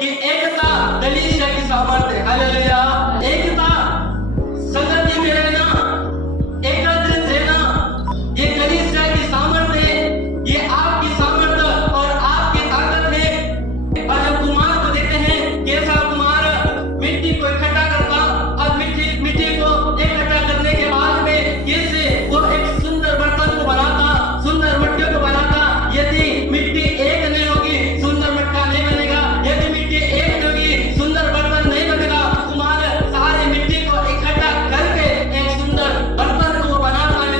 कि एकता कलीसिया की सामर्थ्य है। हालेलुया। एकता, संगति में रहना, एकत्रित रहना, ये कलीसिया की सामर्थ्य है, ये आपकी सामर्थ्य और आपकी ताकत है। और जब कुम्हार को देखते हैं, कैसा कुम्हार मिट्टी को इकट्ठा करता और मिट्टी को इकट्ठा करने के बाद में कैसे वो एक सुंदर बर्तन को बनाता, सुंदर मट्टी को बनाता। यदि मिट्टी एक नहीं होगी, सुंदर मटका नहीं बनेगा। यदि मिट्टी एक नहीं होगी, सुंदर बर्तन नहीं बनेगा। कुम्हार सारी मिट्टी को इकट्ठा करके एक सुंदर बर्तन को बनाता है।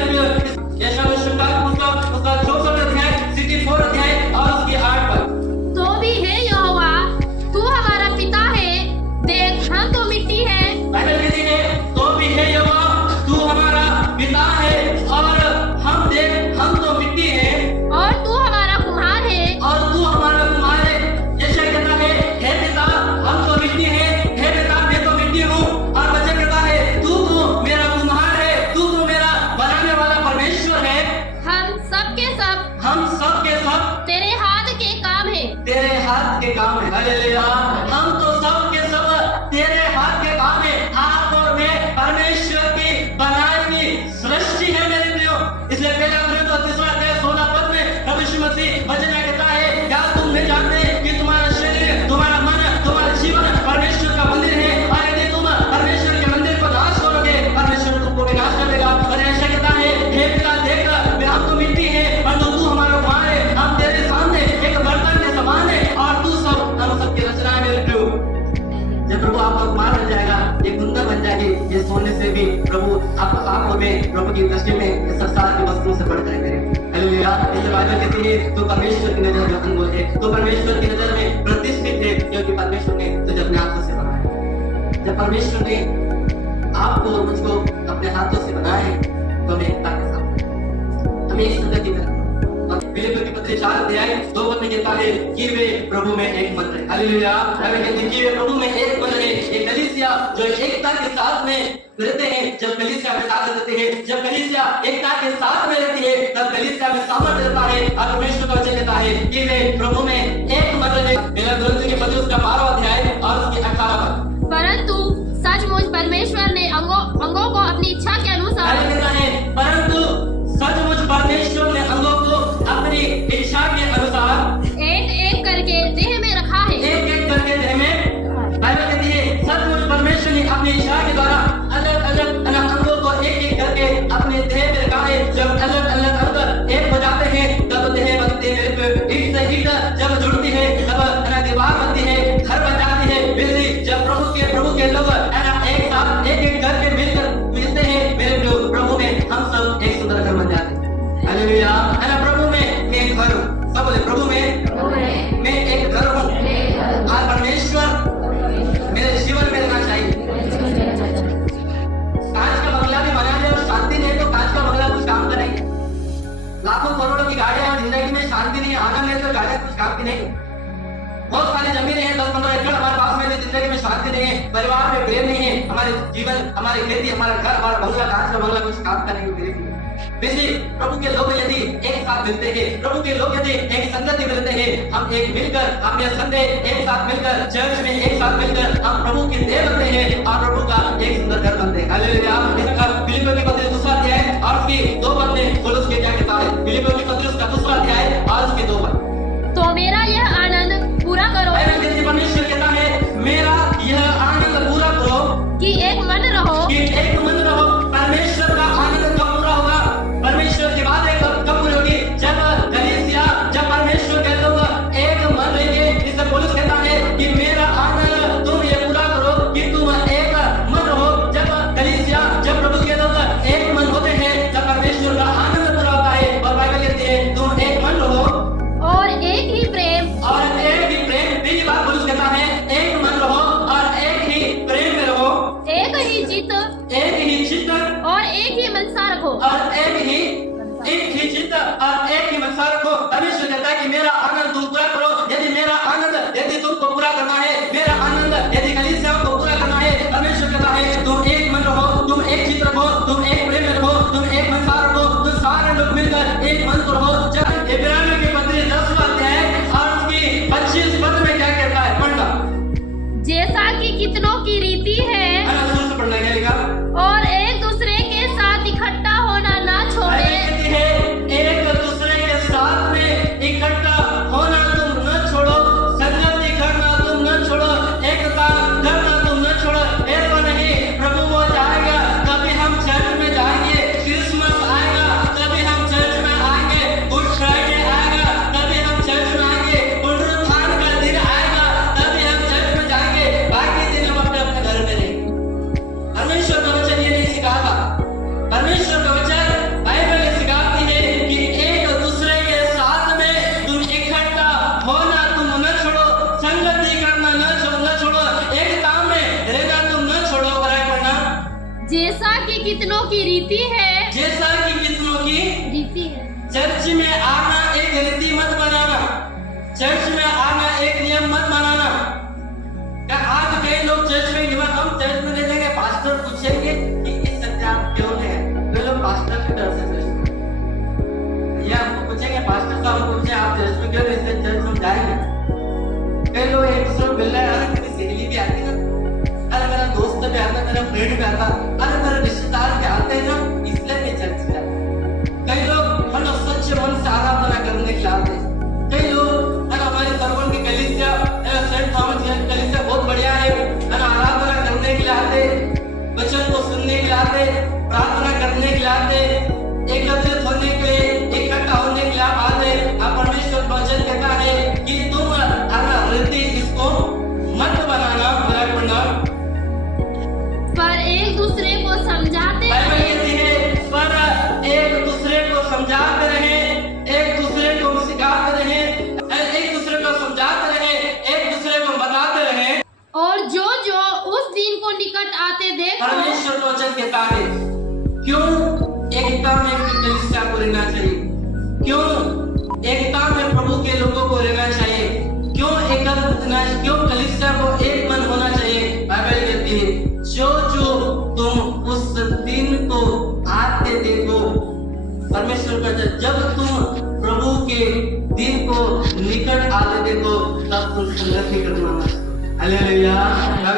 यशायाह उसका 64 अध्याय 64 अध्याय और उसकी 8 पद। तो भी हे यहोवा, तू हमारा पिता है, देख हम तो मिट्टी है। बाइबल कहती है, तो भी हे यहोवा, तू हमारा पिता है और हम देख हम तो मिट्टी है और तू हमारा कुम्हार है। और तू हमारा कुम्हार है। यशायाह कहता है, हे पिता हम तो मिट्टी है, हे पिता मैं तो मिट्टी हूँ। और वचन कहता है, तू तो मेरा कुम्हार है, तू तो मेरा बनाने वाला परमेश्वर है। हम सब के सब तेरे हाथ के काम है। तेरे हाथ के काम है। हालेलुया। हम तो सब के सब तेरे हाथ के काम है। आप और मैं परमेश्वर की बनाई हुई सृष्टि है मेरे प्रियो। इसलिए पहला कोरिन्थियों 3 अध्याय 16 पद में प्रभु यीशु मसीह वचन में कहता है, क्या तुम नहीं जानते कि तुम्हारा शरीर, तुम्हारा मन, तुम्हारा जीवन परमेश्वर का मंदिर है। और यदि तुम परमेश्वर के मंदिर को नाश करोगे, परमेश्वर तुमको भी नाश कर देगा। और ऐसा कहता है, हे पिता देख हम तो मिट्टी है परंतु तू हमारा कुम्हार है। हम तेरे सामने एक बर्तन के समान है और तू सब हम सबकी रचना है मेरे प्रभु। जब प्रभु आपका कुम्हार बन जाएगा, एक कुंदन बन जाएगी, ये सोने से भी प्रभु आप में प्रभु की दृष्टि में इस संसार की वस्तुओं से बढ़ जाएंगे। हालेलुया। इसलिए बाइबल कहती है, तो परमेश्वर की नजर में अनमोल है, तो परमेश्वर की नजर में प्रतिष्ठित है, क्योंकि परमेश्वर ने तुझे अपने हाथों से बनाया। जब परमेश्वर ने आपको और मुझको अपने हाथों से बनाया है, तो हमें एकता के साथ हमें एक संगति में और फिलिप्पियों की पत्री 4 अध्याय 2 पद में कहता है कि वे प्रभु में एक मन रहे। हालेलुया। हमें कहते हैं कि वे प्रभु में एक मन रहे। एक कलीसिया जो एकता के साथ में रहते हैं, जब कलीसिया में साथ रहते हैं, जब कलीसिया एकता के साथ में रहती है, तब कलीसिया में सामर्थ्य रहता है। और परमेश्वर का वचन कहता है कि वे प्रभु में एक मन रहे। पहला कोरिन्थियों की पत्री उसका 12वां अध्याय और उसकी 18 पद। परंतु सचमुच परमेश्वर ने अंगों को अपनी इच्छा के अनुसार परंतु सचमुच परमेश्वर ने अंगों को अपनी इच्छा के अनुसार एक एक करके देह में रखा है। एक एक करके देह में। बाइबल कहती है, सचमुच परमेश्वर ने अपनी इच्छा के द्वारा अलग अलग अंगों को एक एक करके अपने देह में रखा है। जब अलग अलग अंग एक हो जाते हैं, तब देह बनती है। ईंट से ईंट जब जुड़ती है, तब दीवार बनती है, घर बन जाती है, बिल्ली। जब प्रभु के लोग एक साथ एक एक करके मिलते हैं मेरे प्रभु में, हम सब एक सुंदर घर बन जाते हैं। हालेलुया। प्रभु में मैं एक घर हूँ। सब बोले, प्रभु में मैं एक घर हूँ। और परमेश्वर मेरे जीवन में रहना चाहिए। कांच का बंगला भी बना दे और शांति नहीं, तो कांच का बंगला कुछ काम का नहीं है। लाखों करोड़ों की गाड़ियां और जिंदगी में शांति नहीं है, आनंद नहीं, तो गाड़ियां कुछ काम की नहीं है। बहुत सारी जमीनें हैं, 10-15 एकड़ हमारे पास में, जिंदगी में शांति नहीं है, परिवार में प्रेम नहीं है, हमारे जीवन, हमारी खेती, हमारा घर, हमारा बंगला, कांच का बंगला कुछ काम का नहीं है। प्रभु के लोग यदि एक साथ मिलते हैं, प्रभु के लोग यदि एक संगति मिलते हैं, हम एक मिलकर अपने संडे एक साथ मिलकर चर्च में एक साथ मिलकर हम प्रभु के देह बनते हैं और प्रभु का एक सुंदर घर बनते हैं। हालेलुया। फिलिप्पियों की पत्री 2 अध्याय और उसकी 2 पद में पौलुस के क्या कहता है? फिलिप्पियों की पत्री उसका 2 अध्याय और उसके 2 पद। तो मेरा यह आनंद पूरा करो। परमेश्वर कहता है, मेरा यह आनंद पूरा करो कि एक मन रहो। परमेश्वर का आनंद कब पूरा होगा? परमेश्वर की बात कब पूरी होगी? जब कलीसिया, जब परमेश्वर के लोग एक मन रहेंगे। इससे पौलुस कहता है कि मेरा आनंद तुम ये पूरा करो कि कितनों की रीति है जैसा कि कितनों की रीति है। चर्च में आना एक रीति मत बनाना, चर्च में आना एक नियम मत बनाना। क्या आज कई लोग चर्च में हम चर्च में ले जाएंगे, पास्टर पूछेंगे कि इस सत्य आप क्यों है, कई लोग पास्टर के डर से चर्च में, या आपको पूछेंगे पास्टर साहब पूछे आप चर्च में क्यों नहीं, चर्च में जाएंगे। कई लोग एक दूसरे को मिल रहे हैं, अरे मेरी सहेली भी आती ना, अरे मेरा दोस्त भी आता, मेरा फ्रेंड भी आता, अरे मेरे रिश्तेदार भी आते हैं ना, इसलिए मैं चर्च जाता। कई लोग सच्चे मन से आराधना करने के लिए आते हैं। कई लोग हमारे सरवन की कलीसिया सेंट थॉमस की कलीसिया बहुत बढ़िया है, आराधना करने के लिए आते, वचन को सुनने के लिए आते, प्रार्थना करने के लिए आते, एकत्रित होने के लिए, इकट्ठा होने के लिए आप आते। आप परमेश्वर वचन कहता है कि तुम रीति इसको मत बनाना, बुरा करना, पर एक दूसरे को समझाते बाइबल कहती है पर एक दूसरे को समझाते रहे, एक दूसरे को सिखाते रहे, एक दूसरे को समझाते रहे, एक दूसरे को बताते रहे। और जो जो उस दिन को निकट आते देखो। परमेश्वर का वचन कहता है क्यों एकता में कलीसिया को रहना चाहिए, क्यों एकता में प्रभु के लोगों को रहना चाहिए, क्यों एकत्र, क्यों कलीसिया को एक मन होना चाहिए। बाइबल कहती है जो जो तुम उस दिन को आते देखो, परमेश्वर का जब तुम प्रभु के दिन को निकट आते देखो तब तुम संगति करना। हालेलुया।